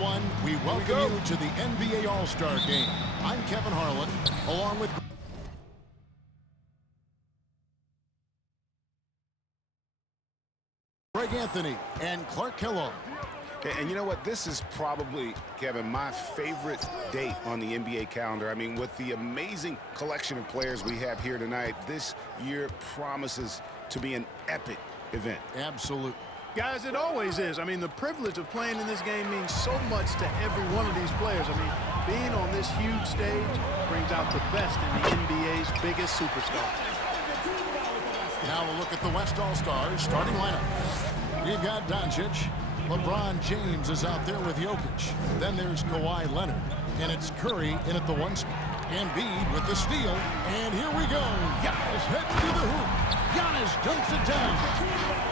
everyone. We welcome you to the NBA All-Star Game. I'm Kevin Harlan, along with Greg Anthony and Clark Kellogg. And you know what? This is probably, Kevin, my favorite date on the NBA calendar. I mean, with the amazing collection of players we have here tonight, this year promises to be an epic event. Absolutely. Guys, it always is. I mean, the privilege of playing in this game means so much to every one of these players. I mean, being on this huge stage brings out the best in the NBA's biggest superstars. Now we'll look at the West All-Stars starting lineup. We've got Doncic. LeBron James is out there with Jokic. Then there's Kawhi Leonard. And it's Curry in at the 1 spot. Embiid with the steal. And here we go. Giannis heads to the hoop. Giannis dunks it down.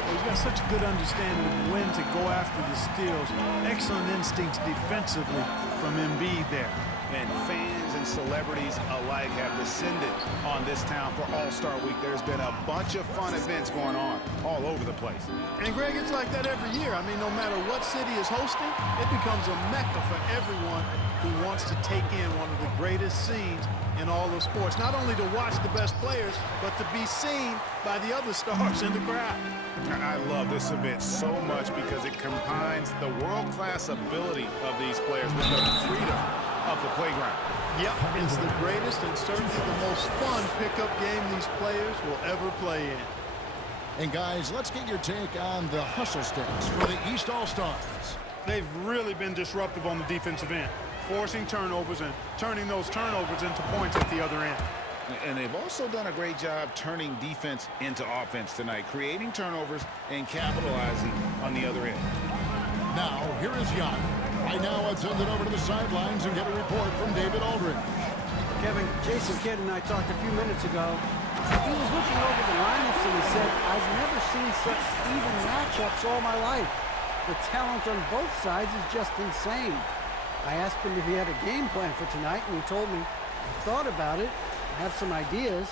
He's got such a good understanding of when to go after the steals. Excellent instincts defensively from Embiid there. And fans and celebrities alike have descended on this town for All-Star Week. There's been a bunch of fun events going on all over the place. And, Greg, it's like that every year. I mean, no matter what city is hosting, it becomes a mecca for everyone who wants to take in one of the greatest scenes in all of sports. Not only to watch the best players, but to be seen by the other stars in the crowd. I love this event so much because it combines the world-class ability of these players with the freedom of the playground. Yep, it's the greatest and certainly the most fun pickup game these players will ever play in. And guys, let's get your take on the hustle stats for the East All-Stars. They've really been disruptive on the defensive end, forcing turnovers and turning those turnovers into points at the other end. And they've also done a great job turning defense into offense tonight, creating turnovers and capitalizing on the other end. Now, here is Giannis. Right now, let's send it over to the sidelines and get a report from David Aldridge. Kevin, Jason Kidd and I talked a few minutes ago. He was looking over the lineups and he said, I've never seen such even matchups all my life. The talent on both sides is just insane. I asked him if he had a game plan for tonight, and he told me, I've thought about it, I have some ideas,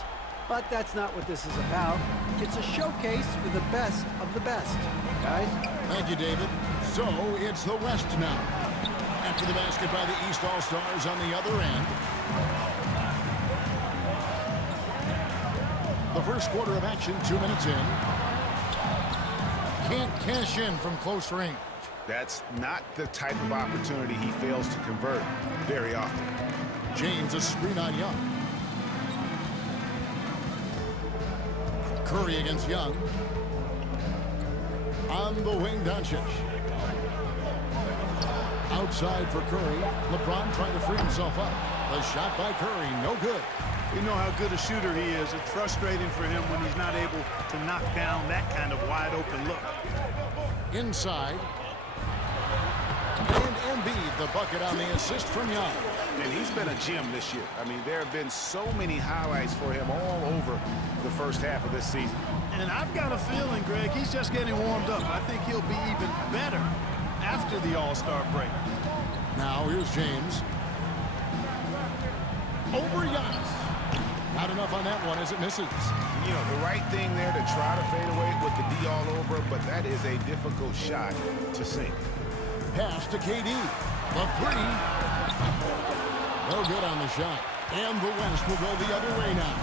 but that's not what this is about. It's a showcase for the best of the best, guys. Thank you, David. So, it's the West now. After the basket by the East All-Stars on the other end. The first quarter of action, 2 minutes in. Can't cash in from close range. That's not the type of opportunity he fails to convert very often. James, a screen on Young. Curry against Young. On the wing, Doncic. Outside for Curry. LeBron trying to free himself up. The shot by Curry, no good. We know how good a shooter he is. It's frustrating for him when he's not able to knock down that kind of wide-open look. Inside. And Embiid, the bucket on the assist from Young. And he's been a gem this year. I mean, there have been so many highlights for him all over the first half of this season. And I've got a feeling, Greg, he's just getting warmed up. I think he'll be even better after the All-Star break. Now here's James. Over Giannis. Not enough on that one as it misses. You know, the right thing there to try to fade away with the D all over, but that is a difficult shot to sink. Pass to KD. The three. No good on the shot. And the West will go the other way now.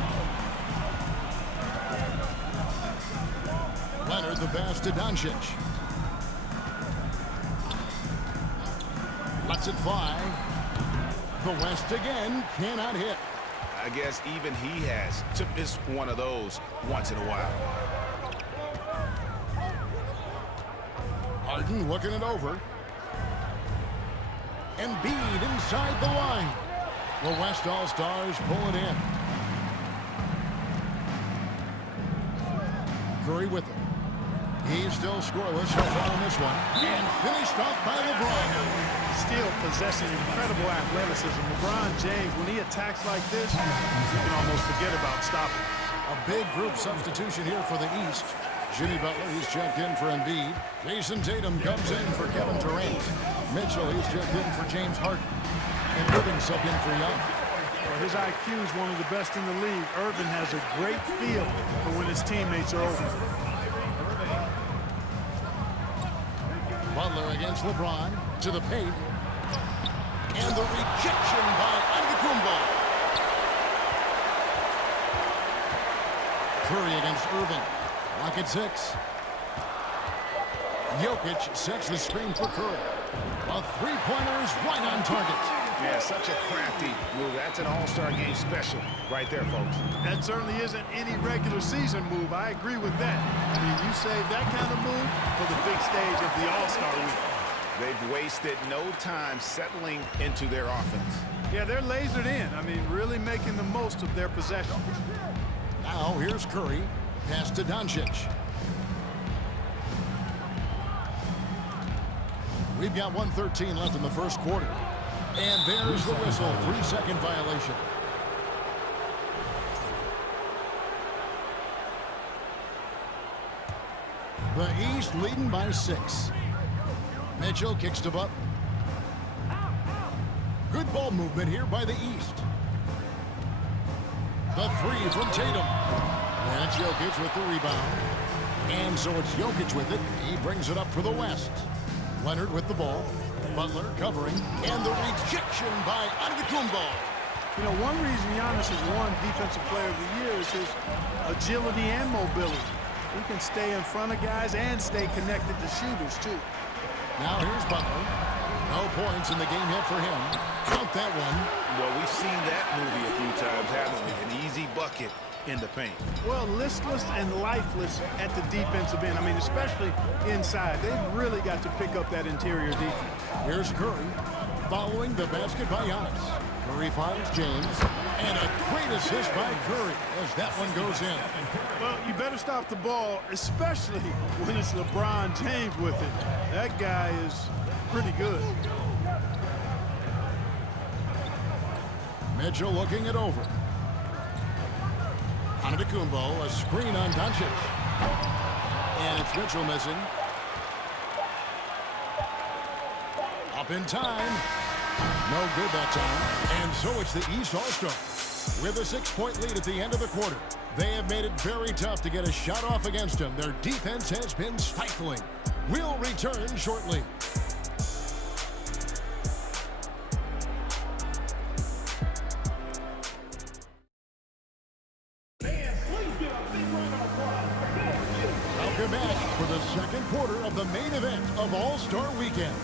Leonard, the pass to Doncic. Lets it fly. The West again cannot hit. I guess even he has to miss one of those once in a while. Harden looking it over. Embiid inside the line. The West All-Stars pull it in. Curry with it. He's still scoreless so far on this one. And finished off by LeBron. Still possessing incredible athleticism. LeBron James, when he attacks like this, you can almost forget about stopping. A big group substitution here for the East. Jimmy Butler, he's checked in for Embiid. Jason Tatum comes in for Kevin Durant. Mitchell, he's checked in for James Harden. And Irving subbed in for Young. Well, his IQ is one of the best in the league. Irving has a great feel for when his teammates are open. Butler against LeBron to the paint. And the rejection by Antetokounmpo. Curry against Irving. Lock at 6. Jokic sets the screen for Curry. A three-pointer is right on target. Yeah, such a crafty move. That's an all-star game special right there, folks. That certainly isn't any regular season move. I agree with that. I mean, you save that kind of move for the big stage of the All-Star week. They've wasted no time settling into their offense. Yeah, they're lasered in. I mean, really making the most of their possession. Now here's Curry. Pass to Doncic. We've got 1:13 left in the first quarter. And there's the whistle. 3-second violation. The East leading by 6. Mitchell kicks to Butler. Good ball movement here by the East. The 3 from Tatum. And it's Jokic with the rebound. And so it's Jokic with it. He brings it up for the West. Leonard with the ball. Butler covering. And the rejection by Antetokounmpo. You know, one reason Giannis has won Defensive Player of the Year is his agility and mobility. He can stay in front of guys and stay connected to shooters, too. Now here's Butler. No points in the game yet for him. Count that one. Well, we've seen that movie a few times, haven't we? An easy bucket in the paint. Well, listless and lifeless at the defensive end. I mean, especially inside. They've really got to pick up that interior defense. Here's Curry. Following the basket by Giannis. Curry finds James. And a great assist by Curry as that one goes in. Well, you better stop the ball, especially when it's LeBron James with it. That guy is pretty good. Mitchell looking it over. Antetokounmpo, a screen on Doncic. And it's Mitchell missing. Up in time. No good that time. And so it's the East All-Star. With a 6-point lead at the end of the quarter. They have made it very tough to get a shot off against them. Their defense has been stifling. We'll return shortly. Welcome back for the second quarter of the main event of All-Star Weekend.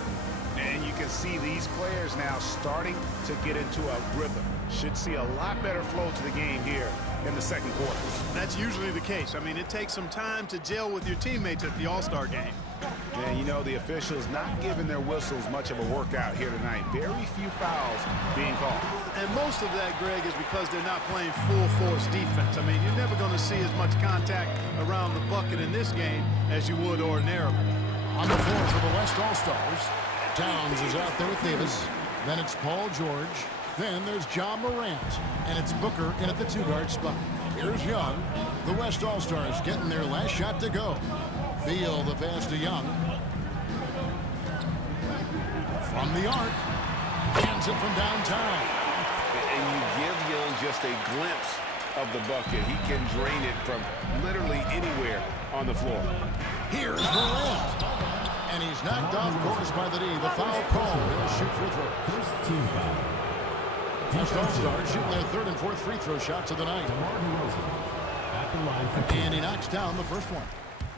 And you can see these players now starting to get into a rhythm. Should see a lot better flow to the game here in the second quarter. That's usually the case. I mean, it takes some time to gel with your teammates at the All-Star game. And you know, the officials not giving their whistles much of a workout here tonight. Very few fouls being called. And most of that, Greg, is because they're not playing full-force defense. I mean, you're never going to see as much contact around the bucket in this game as you would ordinarily. On the floor for the West All-Stars, Towns is out there with Davis. Then it's Paul George. Then there's John Morant. And it's Booker in at the 2-guard spot. Here's Young. The West All-Stars getting their last shot to go. Beal the pass to Young. From the arc. Hands it from downtown. And you give Young just a glimpse of the bucket. He can drain it from literally anywhere on the floor. Here's Morant. And he's knocked off course by the D. The foul call. He'll shoot free throw. First team foul. West All-Stars shooting their third and fourth free throw shots of the night. At the line for And he knocks down the first one.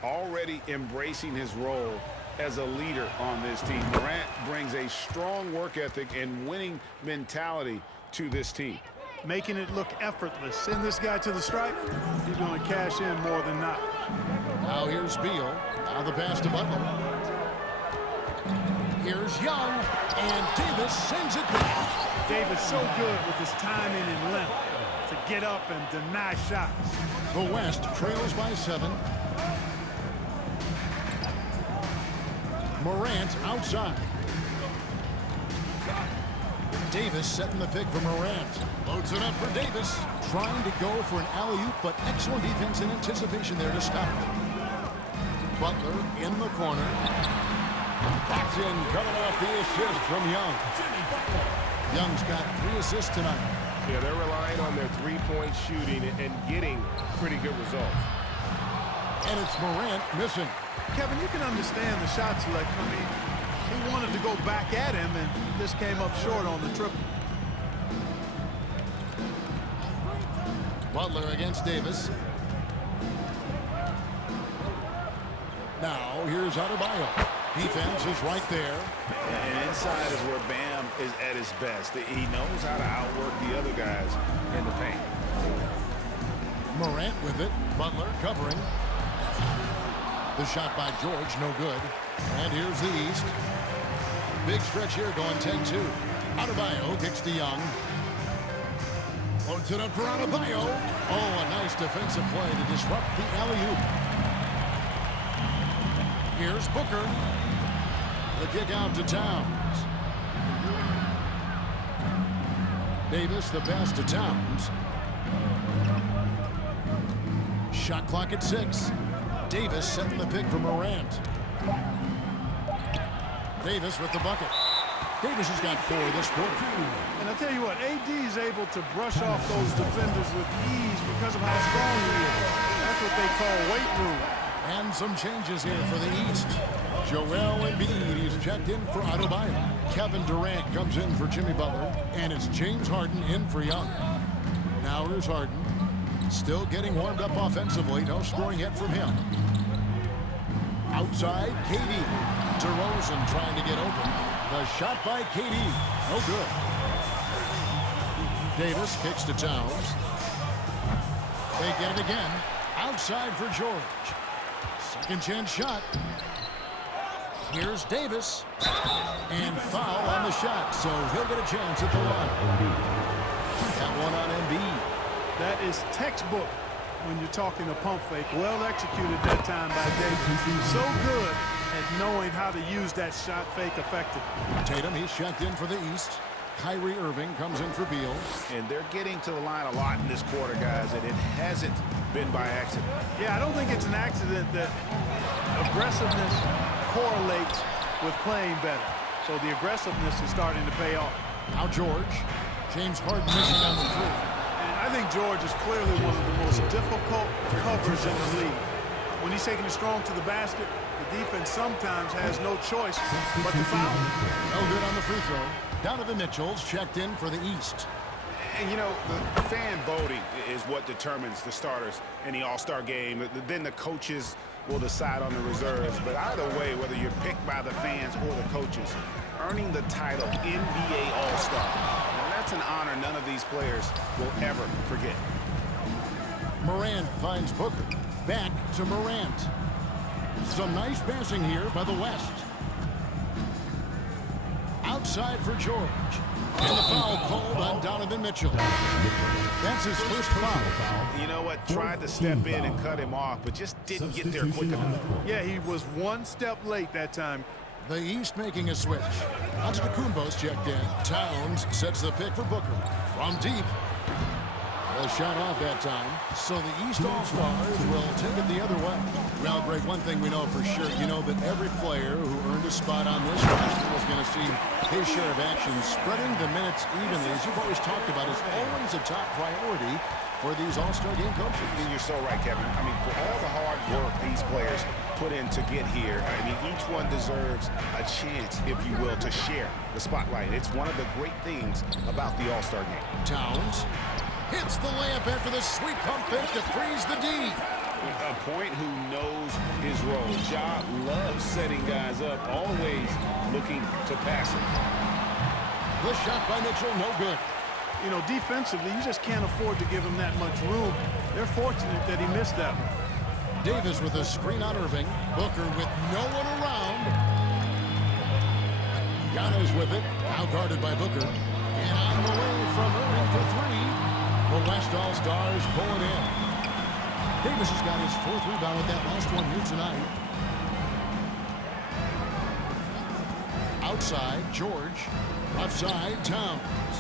Already embracing his role as a leader on this team. Morant brings a strong work ethic and winning mentality to this team. Making it look effortless. Send this guy to the stripe. He's going to cash in more than not. Now here's Beal. Now the pass to Butler. Here's Young. And Davis sends it back. Davis so good with his timing and length to get up and deny shots. The West trails by 7. Morant outside. Davis setting the pick for Morant. Loads it up for Davis. Trying to go for an alley-oop, but excellent defense in anticipation there to stop it. Butler in the corner. Pops in, coming off the assist from Young. Young's got 3 assists tonight. Yeah, they're relying on their three-point shooting and getting pretty good results. And it's Morant missing. Kevin, you can understand the shot selection. I mean, He wanted to go back at him and just came up short on the triple. Butler against Davis. Now here's Adebayo. Defense is right there. And inside is where Bam is at his best. He knows how to outwork the other guys in the paint. Morant with it. Butler covering. The shot by George, no good. And here's the East. Big stretch here going 10-2. Adebayo kicks to Young. Loads it up for Adebayo. Oh, a nice defensive play to disrupt the alley-oop. Here's Booker. The kick out to Towns. Davis the pass to Towns. Shot clock at 6. Davis setting the pick for Morant. Davis with the bucket. Davis has got 4 this quarter. And I tell you what, AD is able to brush off those defenders with ease because of how strong he is. That's what they call weight room. And some changes here for the East. Joel Embiid, he's checked in for Adebayo. Kevin Durant comes in for Jimmy Butler. And it's James Harden in for Young. Now here's Harden. Still getting warmed up offensively. No scoring yet from him. Outside, KD. DeRozan trying to get open. The shot by KD. No good. Davis kicks to Towns. They get it again. Outside for George. Second chance shot. Here's Davis. And foul on the shot. So he'll get a chance at the line. That one on Embiid. That is textbook when you're talking a pump fake. Well executed that time by Davis. He's so good at knowing how to use that shot fake effectively. Tatum, he's checked in for the East. Kyrie Irving comes in for Beal. And they're getting to the line a lot in this quarter, guys, and it hasn't been by accident. Yeah, I don't think it's an accident that aggressiveness correlates with playing better. So the aggressiveness is starting to pay off. Now George. James Harden missing on the 3. I think George is clearly one of the most difficult covers in the league. When he's taking it strong to the basket, the defense sometimes has no choice but to foul. No good on the free throw. Donovan Mitchell's checked in for the East. And, you know, the fan voting is what determines the starters in the All-Star game. Then the coaches will decide on the reserves. But either way, whether you're picked by the fans or the coaches, earning the title NBA All-Star, that's an honor none of these players will ever forget. Morant finds Booker. Back to Morant. Some nice passing here by the West. Outside for George. And the foul called on Donovan Mitchell. That's his first foul. You know what? Tried to step in and cut him off, but just didn't get there quick enough. Yeah, he was one step late that time. The East making a switch. Antetokounmpo's checked in. Towns sets the pick for Booker. From deep. The shot off that time. So the East All-Stars will take it the other way. Well, Greg, one thing we know for sure, you know that every player who earned a spot on this roster is going to see his share of action. Spreading the minutes evenly, as you've always talked about, is always a top priority for these All-Star game coaches. And you're so right, Kevin. I mean, for all the hard work these players put in to get here, I mean, each one deserves a chance, if you will, to share the spotlight. It's one of the great things about the All-Star game. Towns hits the layup after the sweet pump fake to freeze the D. A point who knows his role. Ja loves setting guys up, always looking to pass it. The shot by Mitchell, no good. You know, defensively, you just can't afford to give him that much room. They're fortunate that he missed that one. Davis with a screen on Irving. Booker with no one around. Giannis with it, now guarded by Booker. And on the way from Irving for 3. The West All-Stars pulling in. Davis has got his 4th rebound with that last one here tonight. Outside, George. Left side, Towns.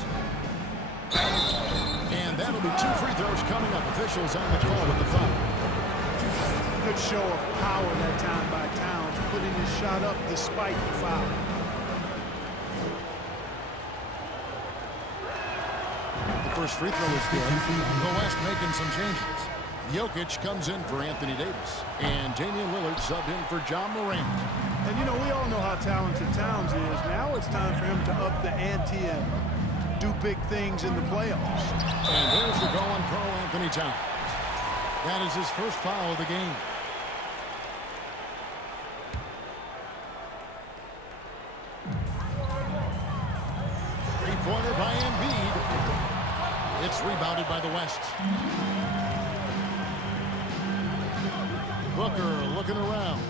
And that'll be 2 free throws coming up. Officials on the call with the foul. Good show of power that time by Towns, putting his shot up despite the foul. The first free throw is good. The West making some changes. Jokic comes in for Anthony Davis. And Damian Lillard subbed in for John Morant. And, you know, we all know how talented Towns is. Now it's time for him to up the ante and do big things in the playoffs. And there's the goal on Karl Anthony Towns. That is his first foul of the game. Three-pointer by Embiid. It's rebounded by the West. Booker looking around.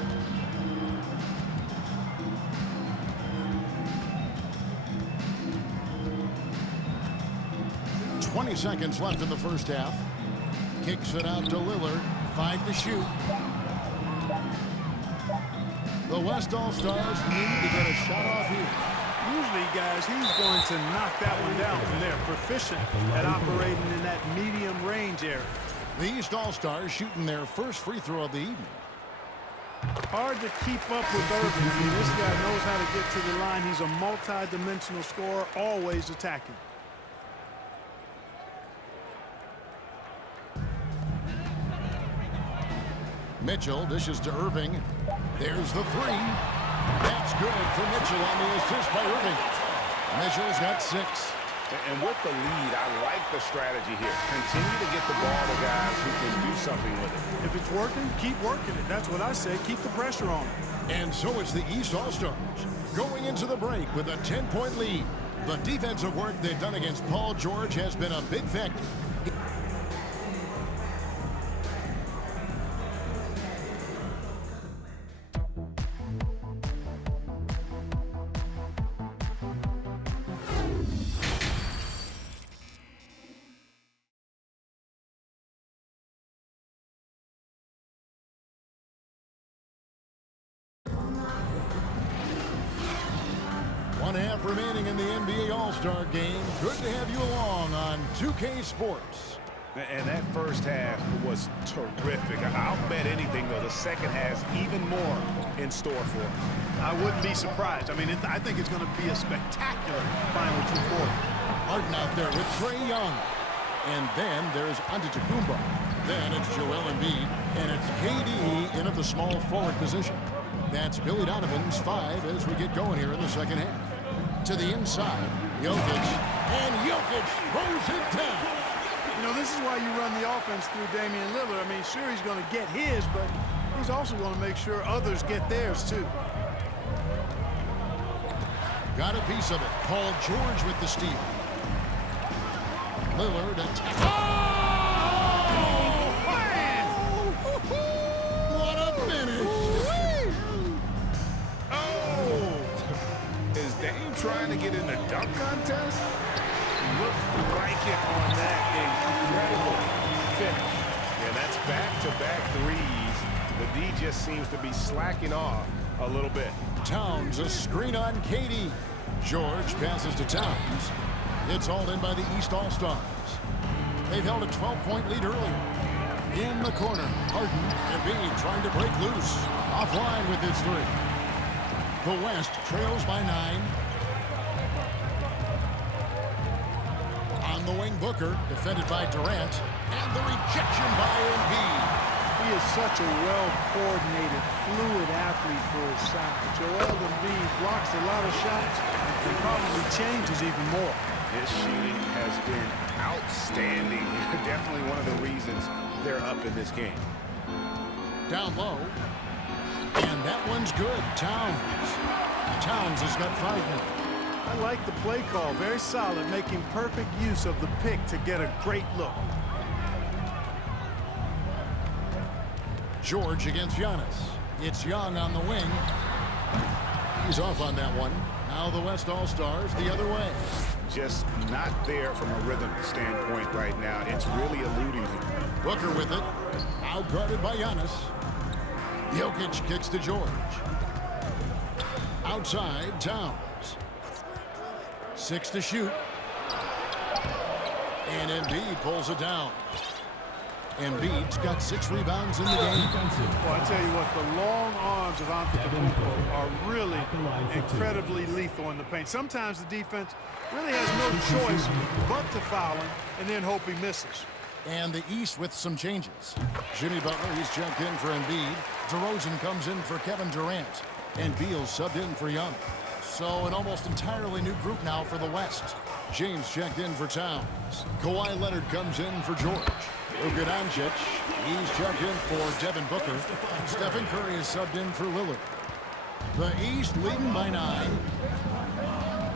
"20 seconds left in the first half. Kicks it out to Lillard. 5 to shoot. The West All-Stars need to get a shot off here. Usually, guys, he's going to knock that one down from there. Proficient at operating in that medium range area. The East All-Stars shooting their first free throw of the evening. Hard to keep up with Irving. I mean, this guy knows how to get to the line. He's a multi-dimensional scorer, always attacking. Mitchell dishes to Irving. There's the three. That's good for Mitchell on the assist by Irving. Mitchell's got 6. And with the lead, I like the strategy here. Continue to get the ball to guys who can do something with it. If it's working, keep working it. That's what I say. Keep the pressure on it. And so it's the East All-Stars going into the break with a 10-point lead. The defensive work they've done against Paul George has been a big factor. One half remaining in the NBA All-Star game. Good to have you along on 2K Sports. And that first half was terrific. I'll bet anything, though, the second has even more in store for him. I wouldn't be surprised. I mean, I think it's going to be a spectacular final 2 quarters. Harden out there with Trae Young. And then there's Antetokounmpo. Then it's Joel Embiid. And it's KD in at the small forward position. That's Billy Donovan's 5 as we get going here in the second half. To the inside, Jokic. And Jokic throws it down. You know, this is why you run the offense through Damian Lillard. I mean, sure, he's going to get his, but he's also going to make sure others get theirs, too. Got a piece of it. Paul George with the steal. Lillard attacks. Oh, man! What a finish! Oh! Is Dame trying to get in the dunk contest? Looked like it on that incredible finish. Yeah, that's back-to-back threes. The D just seems to be slacking off a little bit. Towns, a screen on KD. George passes to Towns. It's hauled in by the East All-Stars. They've held a 12-point lead earlier. In the corner, Harden and Embiid trying to break loose. Offline with his 3. The West trails by 9. On the wing, Booker, defended by Durant. And the rejection by Embiid. He is such a well-coordinated, fluid athlete for his size. Joel Embiid blocks a lot of shots and probably changes even more. His shooting has been outstanding. Definitely one of the reasons they're up in this game. Down low. And that one's good. Towns. Towns has got 5 now. I like the play call. Very solid, making perfect use of the pick to get a great look. George against Giannis. It's Young on the wing. He's off on that one. Now the West All-Stars the other way. Just not there from a rhythm standpoint right now. It's really eluding him. Booker with it. Outguarded by Giannis. Jokic kicks to George. Outside, Towns. 6 to shoot. And Embiid pulls it down. Embiid's got 6 rebounds in the game. Well, I tell you what, the long arms of Antetokounmpo are really incredibly lethal in the paint. Sometimes the defense really has no choice but to foul him and then hope he misses. And the East with some changes. Jimmy Butler, he's checked in for Embiid. DeRozan comes in for Kevin Durant. And Beal subbed in for Young. So an almost entirely new group now for the West. James checked in for Towns. Kawhi Leonard comes in for George. Luka Doncic, he's checked in for Devin Booker. Stephen Curry is subbed in for Lillard. The East leading by 9.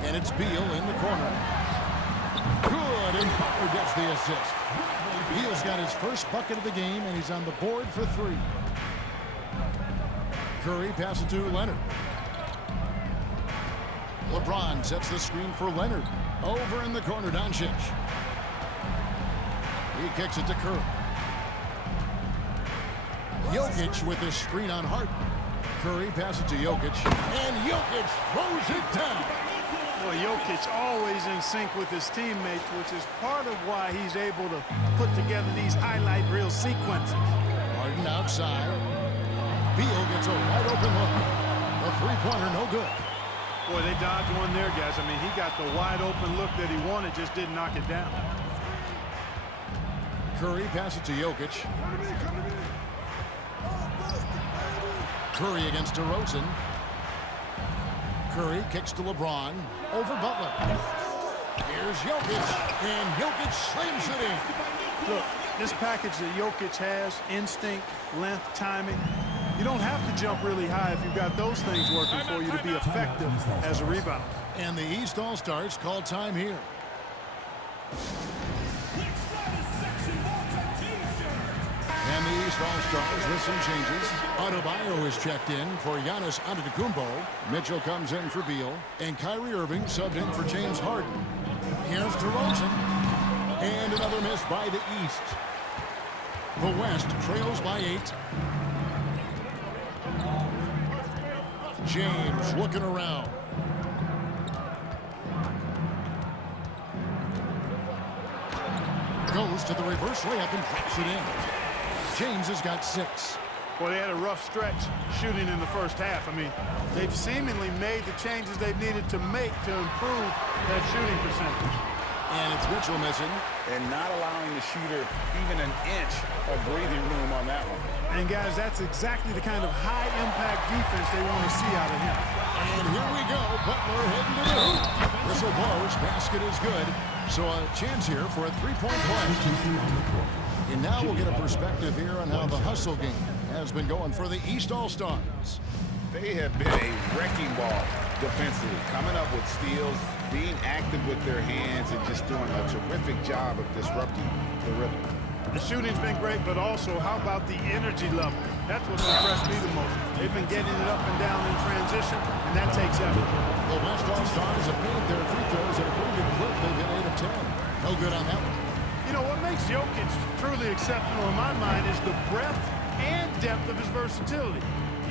And it's Beal in the corner. Good, and Butler gets the assist. Beal's got his first bucket of the game, and he's on the board for 3. Curry passes to Leonard. LeBron sets the screen for Leonard. Over in the corner, Doncic. He kicks it to Curry. Jokic with the screen on Harden. Curry passes to Jokic, and Jokic throws it down. Well, Jokic always in sync with his teammates, which is part of why he's able to put together these highlight reel sequences. Harden outside. Beal gets a wide open look. The three-pointer no good. Boy, they dodged one there, guys. I mean, he got the wide open look that he wanted, just didn't knock it down. Curry passes to Jokic. Curry against DeRozan. Curry kicks to LeBron. Over Butler. Here's Jokic, and Jokic slams it in. Look, this package that Jokic has, instinct, length, timing, you don't have to jump really high if you've got those things working for you to be effective as a rebound. And the East All-Stars call time here. And the East All-Stars with some changes. Adebayo is checked in for Giannis Antetokounmpo. Mitchell comes in for Beal. And Kyrie Irving subbed in for James Harden. Here's DeRozan. And another miss by the East. The West trails by 8. James looking around. Goes to the reverse layup and drops it in. James has got 6. Well, they had a rough stretch shooting in the first half. I mean, they've seemingly made the changes they've needed to make to improve that shooting percentage. And it's Mitchell missing. And not allowing the shooter even an inch of breathing room on that one. And, guys, that's exactly the kind of high-impact defense they want to see out of him. And here we go. Butler heading to the hoop. Whistle blows. Basket is good. So a chance here for a three-point play. And now we'll get a perspective here on how the hustle game has been going for the East All-Stars. They have been a wrecking ball defensively, coming up with steals, being active with their hands, and just doing a terrific job of disrupting the rhythm. The shooting's been great, but also how about the energy level? That's what's impressed me the most. They've been getting it up and down in transition, and that takes effort. The West All-Stars have made their free throws at a pretty good clip. They've hit 8 of 10. No good on that one. You know, what makes Jokic truly exceptional in my mind is the breadth and depth of his versatility.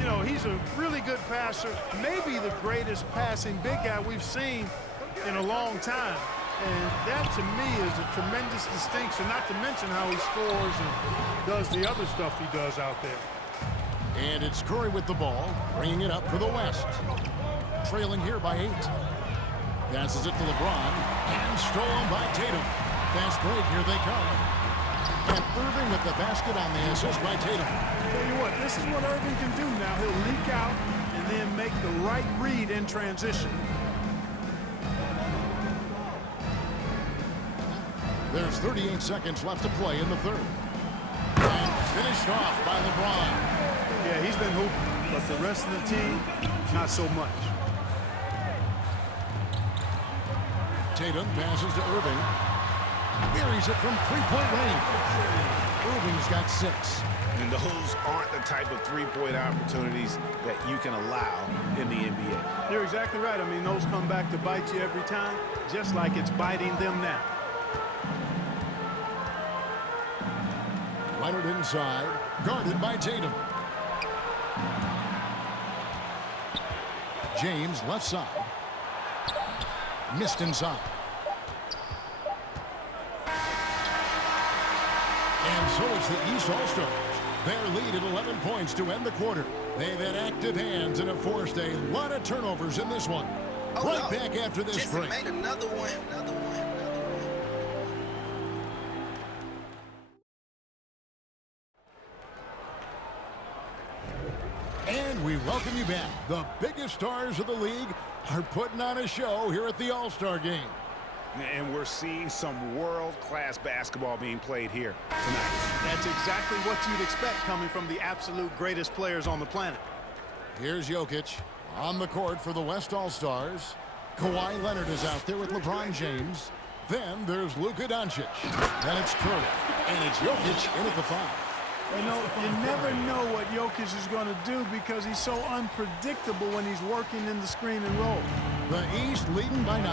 You know, he's a really good passer, maybe the greatest passing big guy we've seen in a long time. And that, to me, is a tremendous distinction, not to mention how he scores and does the other stuff he does out there. And it's Curry with the ball, bringing it up for the West. Trailing here by 8. Passes it to LeBron, and stolen by Tatum. Fast break, here they come. And Irving with the basket on the assist by Tatum. Tell you what, this is what Irving can do now. He'll leak out and then make the right read in transition. There's 38 seconds left to play in the third. And finished off by LeBron. Yeah, he's been hooping, but the rest of the team, not so much. Tatum passes to Irving. Buries it from three-point range. Irving's got 6. And those aren't the type of three-point opportunities that you can allow in the NBA. You're exactly right. I mean, those come back to bite you every time, just like it's biting them now. Leonard inside, guarded by Tatum. James left side. Missed inside. And so it's the East All-Stars. Their lead at 11 points to end the quarter. They've had active hands and have forced a lot of turnovers in this one. Back after this break. Made another one. we welcome you back. The biggest stars of the league are putting on a show here at the All-Star Game. And we're seeing some world-class basketball being played here tonight. That's exactly what you'd expect coming from the absolute greatest players on the planet. Here's Jokic on the court for the West All-Stars. Kawhi Leonard is out there with LeBron James. Then there's Luka Doncic. Then it's Curry. And it's Jokic in at the 5. You know, you never know what Jokic is going to do because he's so unpredictable when he's working in the screen and roll. The East leading by 9.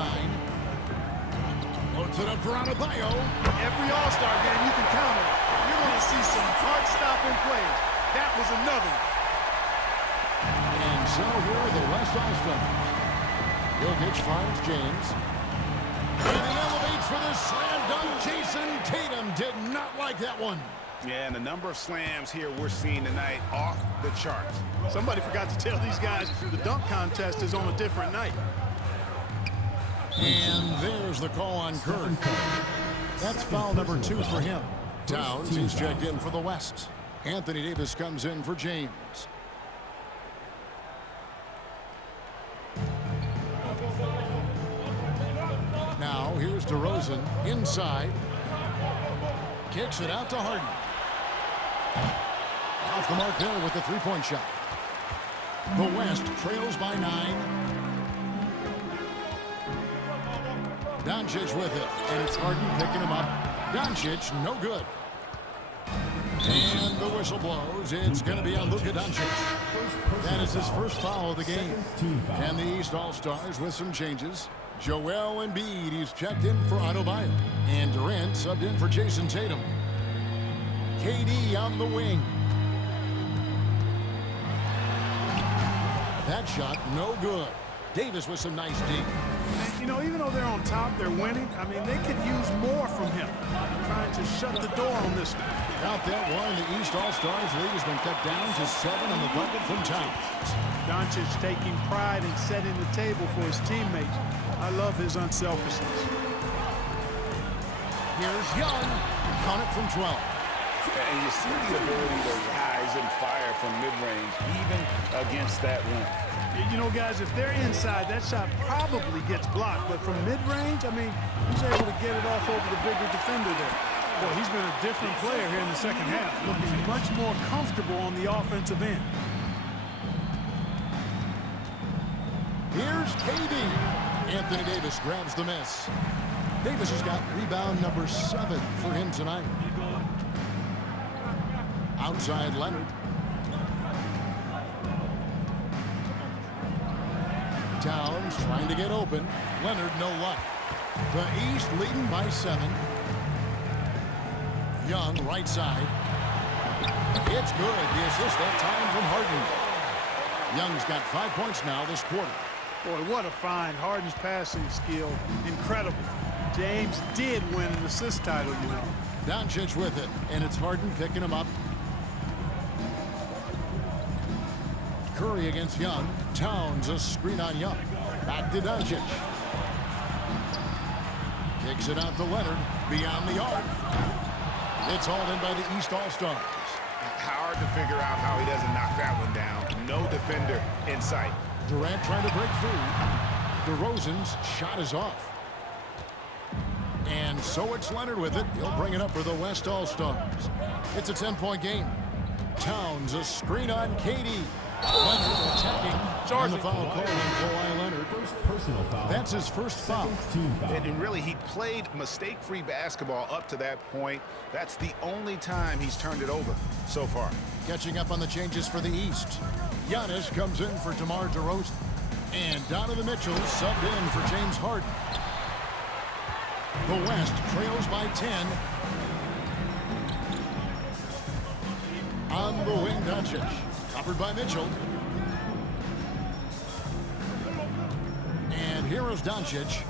Loads it up for Adebayo. Every All-Star game you can count on. You're going to see some heart-stopping plays. That was another one. And so here are the West All-Stars. Jokic finds James. And he elevates for the slam dunk. Jason Tatum did not like that one. Yeah, and the number of slams here we're seeing tonight off the charts. Somebody forgot to tell these guys the dunk contest is on a different night. And there's the call on Curry. That's foul number 2 for him. Towns is checked in for the West. Anthony Davis comes in for James. Now here's DeRozan inside. Kicks it out to Harden. Off the mark there with the three-point shot. The West trails by 9. Doncic with it, and it's Harden picking him up. Doncic, no good. And the whistle blows. It's going to be on Luka Doncic. That is his first foul of the game. And the East All-Stars with some changes. Joel Embiid, he's checked in for Adebayo. And Durant subbed in for Jason Tatum. KD on the wing. That shot, no good. Davis with some nice D. You know, even though they're on top, they're winning. I mean, they could use more from him. Trying to shut the door on this one. Without that one, the East All-Stars lead has been cut down to 7 on the bucket from Towns. Doncic taking pride in setting the table for his teammates. I love his unselfishness. Here's Young. Count it from 12. And you see the ability to rise and fire from mid-range, even against that length. You know, guys, if they're inside, that shot probably gets blocked. But from mid-range, I mean, he's able to get it off over the bigger defender there. Well, he's been a different player here in the second half, looking much more comfortable on the offensive end. Here's KD. Anthony Davis grabs the miss. Davis has got rebound number 7 for him tonight. Outside Leonard. Towns trying to get open. Leonard, no luck. The East leading by 7. Young, right side. It's good. The assist that time from Harden. Young's got 5 points now this quarter. Boy, what a find. Harden's passing skill. Incredible. James did win an assist title, you know. Doncic with it, and it's Harden picking him up. Curry against Young. Towns a screen on Young. Back to Doncic. Kicks it out to Leonard. Beyond the arc. It's hauled in by the East All-Stars. Hard to figure out how he doesn't knock that one down. No defender in sight. Durant trying to break through. DeRozan's shot is off. And so it's Leonard with it. He'll bring it up for the West All-Stars. It's a 10-point game. Towns a screen on KD. Leonard attacking on the foul call on Kawhi Leonard. Personal foul. That's his first foul. And really, he played mistake-free basketball up to that point. That's the only time he's turned it over so far. Catching up on the changes for the East. Giannis comes in for DeMar DeRozan. And Donovan Mitchell subbed in for James Harden. The West trails by 10. On the wing, Doncic. Covered by Mitchell. And here is Doncic.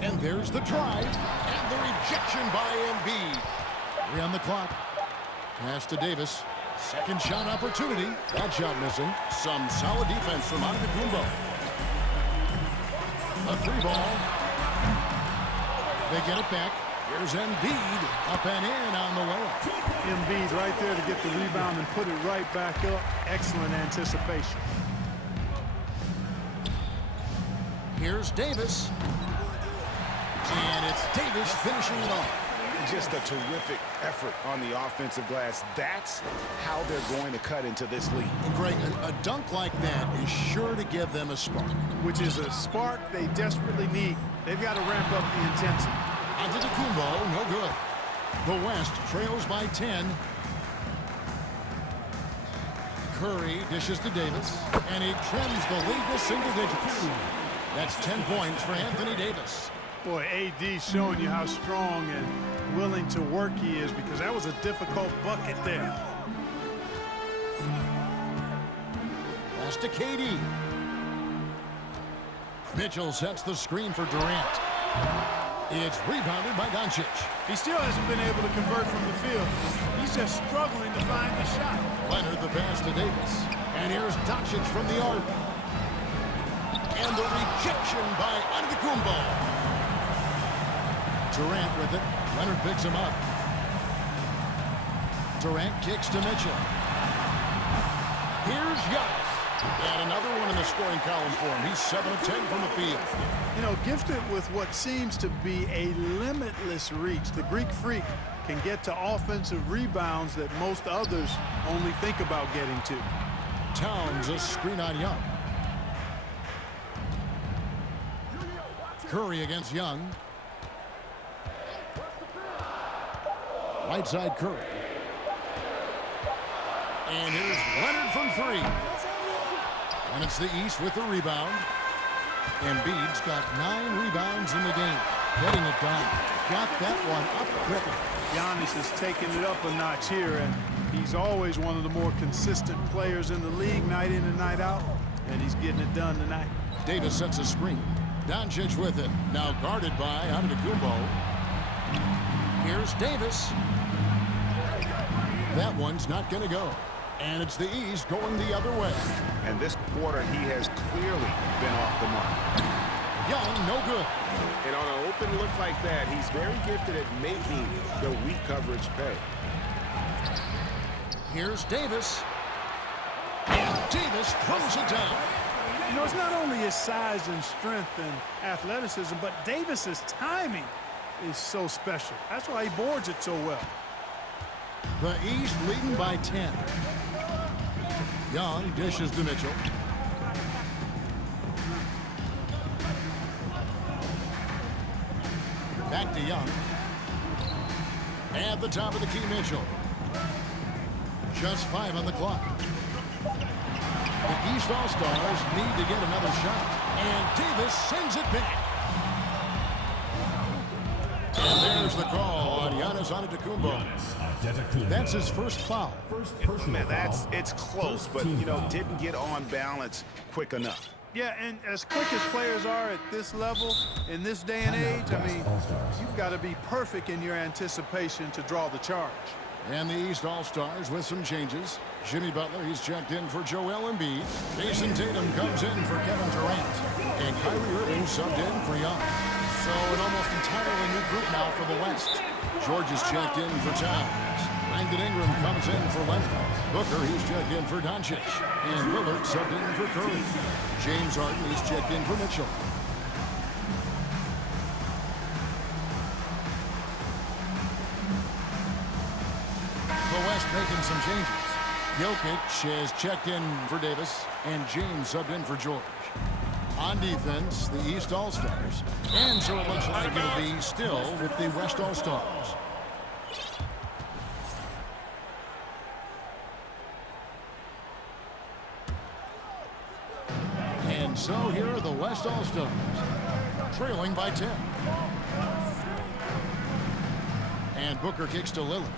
And there's the drive. And the rejection by Embiid. 3 on the clock. Pass to Davis. Second shot opportunity. That shot missing. Some solid defense from Antetokounmpo. A 3 ball. They get it back. Here's Embiid up and in on the layup. Embiid right there to get the rebound and put it right back up. Excellent anticipation. Here's Davis. And it's Davis finishing it off. Just a terrific effort on the offensive glass. That's how they're going to cut into this lead. And Greg, a dunk like that is sure to give them a spark. Which is a spark they desperately need. They've got to ramp up the intensity. Antetokounmpo, no good. The West trails by 10. Curry dishes to Davis, and he trims the lead to single digits. That's 10 points for Anthony Davis. Boy, AD showing you how strong and willing to work he is, because that was a difficult bucket there. Pass to KD. Mitchell sets the screen for Durant. It's rebounded by Doncic. He still hasn't been able to convert from the field. He's just struggling to find the shot. Leonard the pass to Davis. And here's Doncic from the arc. And the rejection by Antetokounmpo. Durant with it. Leonard picks him up. Durant kicks to Mitchell. Here's Giannis. And another one in the scoring column for him. He's 7 of 10 from the field. You know, gifted with what seems to be a limitless reach. The Greek Freak can get to offensive rebounds that most others only think about getting to. Towns a screen on Young. Curry against Young. Right side Curry. And here's Leonard from three. And it's the East with the rebound. Embiid's got 9 rebounds in the game. Getting it done. Got that one up quickly. Giannis is taking it up a notch here, and he's always one of the more consistent players in the league, night in and night out, and he's getting it done tonight. Davis sets a screen. Doncic with it. Now guarded by Antetokounmpo. Here's Davis. That one's not going to go. And it's the East going the other way. And this quarter, he has clearly been off the mark. Young, no good. And on an open look like that, he's very gifted at making the weak coverage pay. Here's Davis. And Davis throws it down. You know, it's not only his size and strength and athleticism, but Davis's timing is so special. That's why he boards it so well. The East leading by 10. Young dishes to Mitchell. Back to Young. At the top of the key, Mitchell. Just 5 on the clock. The East All-Stars need to get another shot. And Davis sends it back. And there's the call on Giannis Antetokounmpo. That's his first foul. It's close, but, you know, didn't get on balance quick enough. Yeah, and as quick as players are at this level, in this day and age, I mean, you've got to be perfect in your anticipation to draw the charge. And the East All-Stars with some changes. Jimmy Butler, he's checked in for Joel Embiid. Jason Tatum comes in for Kevin Durant. And Kyrie Irving subbed in for Young. So an almost entirely new group now for the West. George is checked in for Towns. Brandon Ingram comes in for Leonard. Booker, he's checked in for Doncic. And Lillard subbed in for Curry. James Harden, he's checked in for Mitchell. The West making some changes. Jokic is checked in for Davis, and James subbed in for George. On defense, the East All-Stars. And so it looks like it'll be still with the West All-Stars. And so here are the West All-Stars, trailing by 10. And Booker kicks to Lillard.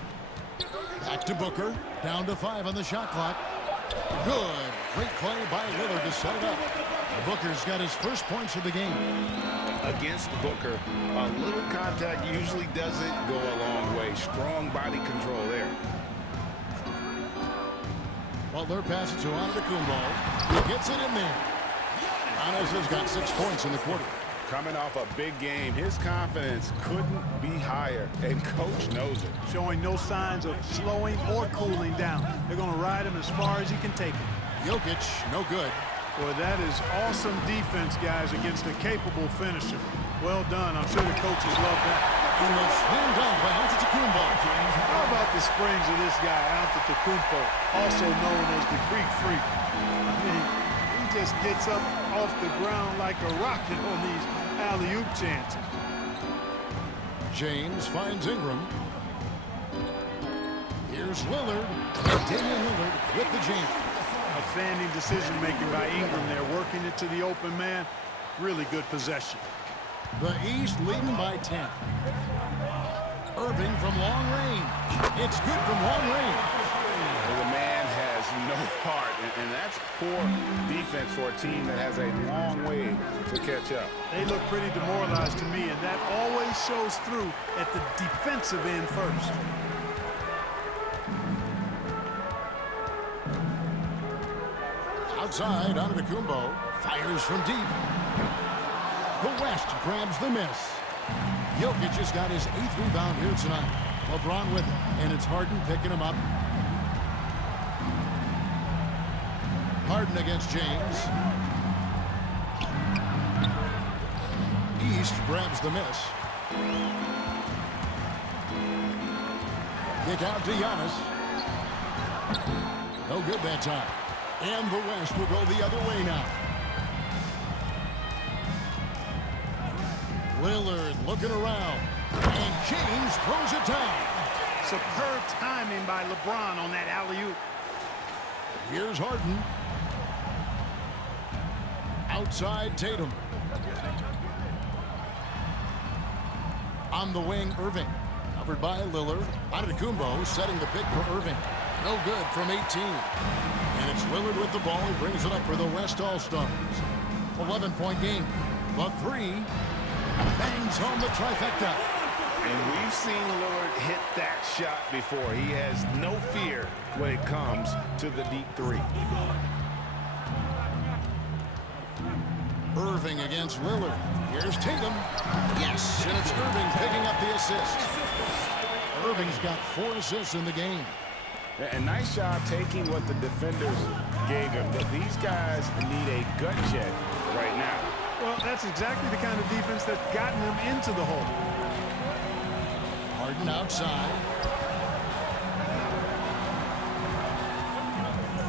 Back to Booker, down to 5 on the shot clock. Good. Great play by Lillard to set it up. Booker's got his first points of the game. Against Booker, a little contact usually doesn't go a long way. Strong body control there. Butler passes to Antetokounmpo. He gets it in there. Giannis has got 6 points in the quarter. Coming off a big game, his confidence couldn't be higher, and coach knows it. Showing no signs of slowing or cooling down. They're going to ride him as far as he can take him. Jokic, no good. Boy, that is awesome defense, guys, against a capable finisher. Well done. I'm sure the coaches love that. And the slam dunk by Antetokounmpo. How about the springs of this guy, Antetokounmpo, also known as the Greek Freak? I mean, he just gets up off the ground like a rocket on these alley-oop chances. James finds Ingram. Here's Lillard. Damian Lillard with the jam. Outstanding decision-making by Ingram there, working it to the open man. Really good possession. The East leading by 10. Irving from long range. It's good from long range. The man has no heart, and that's poor defense for a team that has a long way to catch up. They look pretty demoralized to me, and that always shows through at the defensive end first. Outside, Antetokounmpo fires from deep. The West grabs the miss. Jokic has got his 8th rebound here tonight. LeBron with it, and it's Harden picking him up. Harden against James. East grabs the miss. Kick out to Giannis. No good that time. And the West will go the other way now. Lillard looking around. And James throws it down. Superb timing by LeBron on that alley-oop. Here's Harden. Outside Tatum. On the wing, Irving. Covered by Lillard. Antetokounmpo setting the pick for Irving. No good from 18. And it's Lillard with the ball. He brings it up for the West All-Stars. 11-point game. The three bangs home the trifecta. And we've seen Lillard hit that shot before. He has no fear when it comes to the deep three. Irving against Lillard. Here's Tatum. Yes, and it's Irving picking up the assist. Irving's got 4 assists in the game. And nice job taking what the defenders gave him. But these guys need a gut check right now. Well, that's exactly the kind of defense that's gotten them into the hole. Harden outside.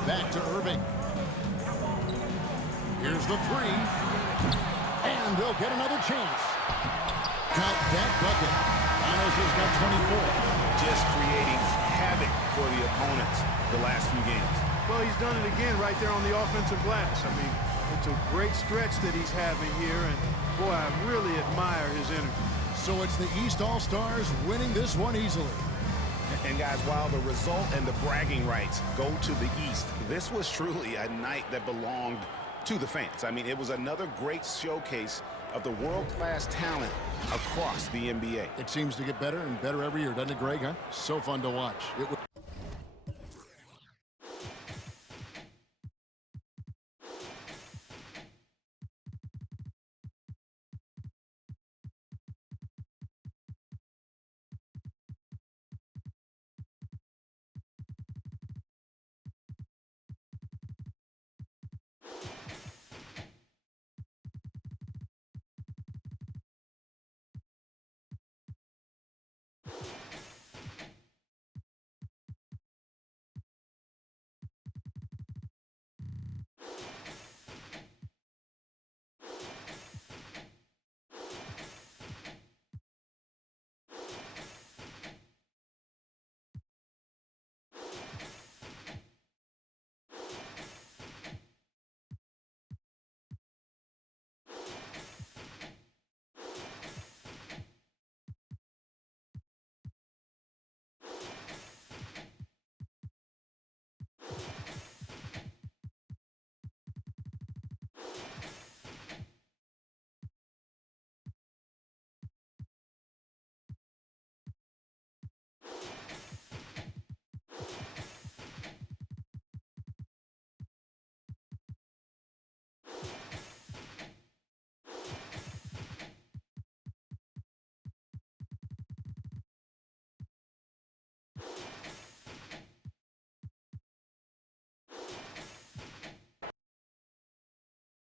Back to Irving. Here's the three. And they'll get another chance. Got that bucket. Giannis has got 24. Just creating havoc for the opponents the last few games. Well, he's done it again right there on the offensive glass. I mean, it's a great stretch that he's having here, and boy, I really admire his energy. So it's the East All-Stars winning this one easily. And guys, while the result and the bragging rights go to the East, this was truly a night that belonged to the fans. I mean, it was another great showcase of the world-class talent across the NBA. It seems to get better and better every year, doesn't it, Greg? Huh? So fun to watch.